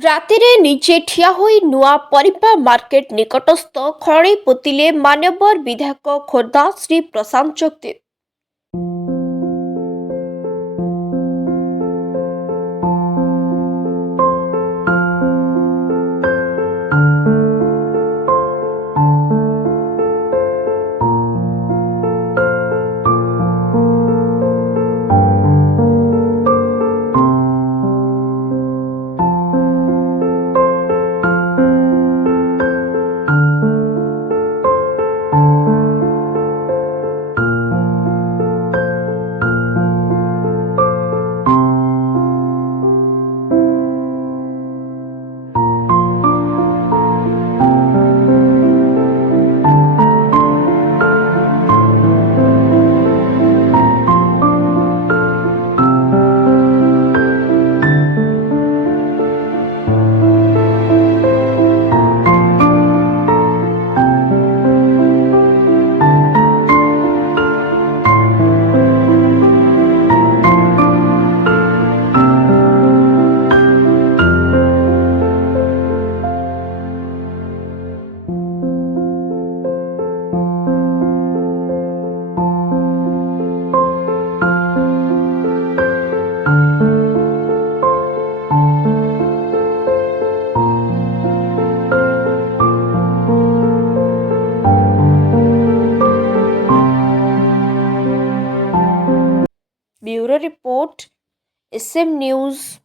ରାତିରେ ନିଜେ ଠିଆ ହୋଇ ନୂଆ ପରିବା ମାର୍କେଟ ନିକଟସ୍ଥ ଖଣି ପୋତିଲେ ମାନ୍ୟବର ବିଧାୟକ Khordha Shri Prashant Jagdev. Bureau report, SM news.